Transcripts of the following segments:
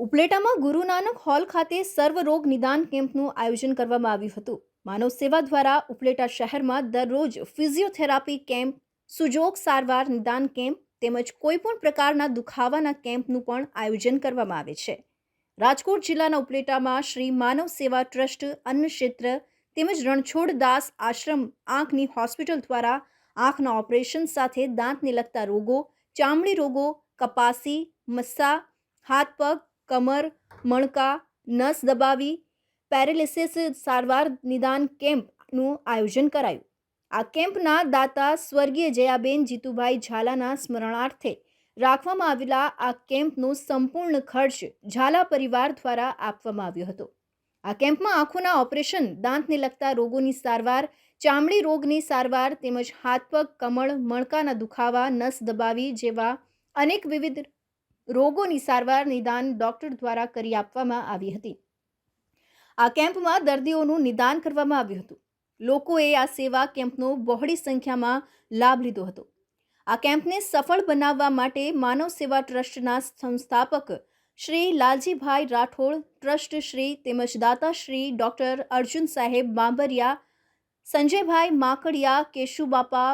ઉપલેટામાં Guru Nanak hall ખાતે સર્વરોગ નિદાન કેમ્પનું આયોજન કરવામાં આવ્યું હતું. માનવ સેવા દ્વારા ઉપલેટા શહેરમાં દરરોજ ફિઝિયોથેરાપી કેમ્પ, સુજોગ સારવાર નિદાન કેમ્પ તેમજ કોઈપણ પ્રકારના દુખાવાના કેમ્પનું પણ આયોજન કરવામાં આવે છે. રાજકોટ જિલ્લાના ઉપલેટામાં શ્રી માનવ સેવા ટ્રસ્ટ, અન્ન ક્ષેત્ર તેમજ રણછોડ દાસ આશ્રમ આંખની હોસ્પિટલ દ્વારા આંખના ઓપરેશન સાથે દાંતને લગતા રોગો, ચામડી રોગો, કપાસી, મસ્સા, હાથ પગ કમર, મણકા, નસ દબાવી, પેરેલિસિસ સારવાર નિદાન કેમ્પનું આયોજન કરાયું. આ કેમ્પના દાતા સ્વર્ગીય જયાબેન જીતુભાઈ ઝાલાના સ્મરણાર્થે રાખવામાં આવેલા આ કેમ્પનો સંપૂર્ણ ખર્ચ ઝાલા પરિવાર દ્વારા આપવામાં આવ્યો હતો. આ કેમ્પમાં આંખોના ઓપરેશન, દાંતને લગતા રોગોની સારવાર, ચામડી રોગની સારવાર તેમજ હાથ પગ, કમળ, મણકાના દુખાવા, નસ દબાવી જેવા અનેક વિવિધ રોગોની સારવાર નિદાન ડોક્ટર દ્વારા કરી આપવામાં આવી હતી. આ કેમ્પમાં દર્દીઓનું નિદાન કરવામાં આવ્યું હતું. લોકોએ આ સેવા કેમ્પનો બહોળી સંખ્યામાં લાભ લીધો હતો. આ કેમ્પને સફળ બનાવવા માટે માનવ સેવા ટ્રસ્ટના સંસ્થાપક શ્રી લાલજીભાઈ રાઠોડ, ટ્રસ્ટ શ્રી તેમજ દાતાશ્રી ડૉક્ટર અર્જુન સાહેબ બાંબરિયા સંજયભાઈ માકડિયા, કેશુબાપા,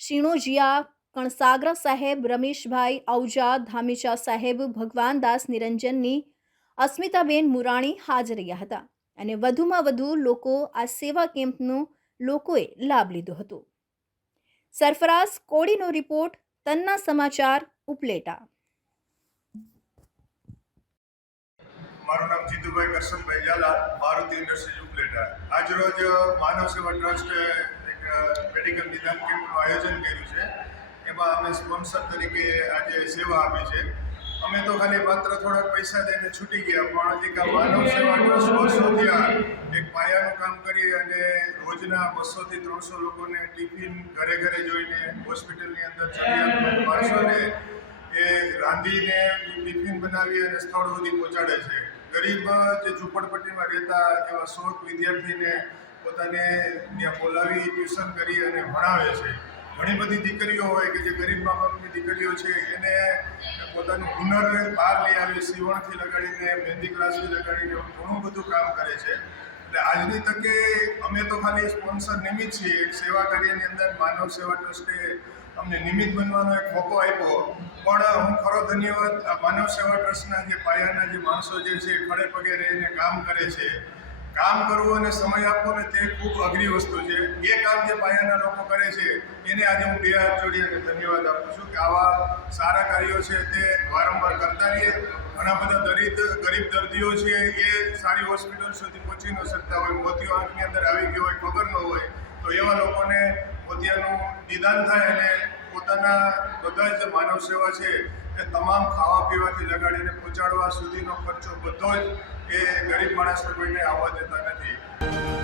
શિણોજિયા કણસાગરા સાહેબ, રમેશભાઈ ઔજા, ધામીચા સાહેબ ભગવાનદાસ નિરંજનની, અસ્મિતાબેન મુરાણી હાજર રહ્યા હતા અને વધુમાં વધુ લોકો આ સેવા કેમ્પનો લોકોએ લાભ લીધો હતો. સરફરાઝ કોડીનો રિપોર્ટ, તન્ના સમાચાર, ઉપલેટા. મારું નામ જીતુભાઈ કરશનભાઈ ઝાલા, મારુતિ ઇન્ડસ્ટ્રીઝ, ઉપલેટા. આજરોજ માનવ સેવા ટ્રસ્ટ એક મેડિકલ નિદાન કેમ્પનું આયોજન કર્યું છે. એમાં અમે સ્પોન્સર તરીકે આજે સેવા આપી છે. અમે તો ખાલી માત્ર થોડાક પૈસા દઈને છૂટી ગયા, પણ એક આ માનવ સેવા ટ્રસ્ટ વર્ષોથી આ એક પાયાનું કામ કરી અને રોજના બસોથી ત્રણસો લોકોને ટિફિન ઘરે ઘરે જોઈને હોસ્પિટલની અંદર જરૂરિયાતમંદ માણસોને એ રાંધીને ટિફિન બનાવી અને સ્થળ સુધી પહોંચાડે છે. ગરીબ જે ઝૂંપડપટ્ટીમાં રહેતા એવા શોખ વિદ્યાર્થીને પોતાને ત્યાં બોલાવી, ટ્યુશન કરી અને ભણાવે છે. ઘણી બધી દીકરીઓ હોય કે જે ગરીબ બાપની દીકરીઓ છે, એને પોતાનું હુનર બહાર લઈ આવી, સીવણથી લગાડીને, મહેંદી ક્લાસથી લગાડીને ઘણું બધું કામ કરે છે. એટલે આજની તકે અમે તો ખાલી સ્પોન્સર નિમિત્ત છીએ, એક સેવા કાર્યની અંદર માનવ સેવા ટ્રસ્ટે અમને નિમિત્ત બનવાનો એક મોકો આપ્યો. પણ હું ખરો ધન્યવાદ આ માનવ સેવા ટ્રસ્ટના જે પાયાના જે માણસો જે છે ખડે પગે રહીને કામ કરે છે. કામ કરવું અને સમય આપવો ને તે ખૂબ અઘરી વસ્તુ છે. એ કામ જે પાયાના લોકો કરે છે, એને આજે હું બે હાથ જોડી અને ધન્યવાદ આપું છું કે આવા સારા કાર્યો છે તે વારંવાર કરતા રહીએ. ઘણા બધા દરિદ ગરીબ દર્દીઓ છે એ સારી હોસ્પિટલ સુધી પહોંચી ન શકતા હોય મોતિયો આંખની અંદર આવી ગયો હોય, ખબર ન હોય, તો એવા લોકોને મોતિયાનું નિદાન થાય અને પોતાના બધા જ માનવ સેવા છે એ તમામ ખાવા પીવાથી લગાડીને પહોંચાડવા સુધીનો ખર્ચો બધો જ એ ગરીબ માણસને કોઈને આવવા દેતા નથી.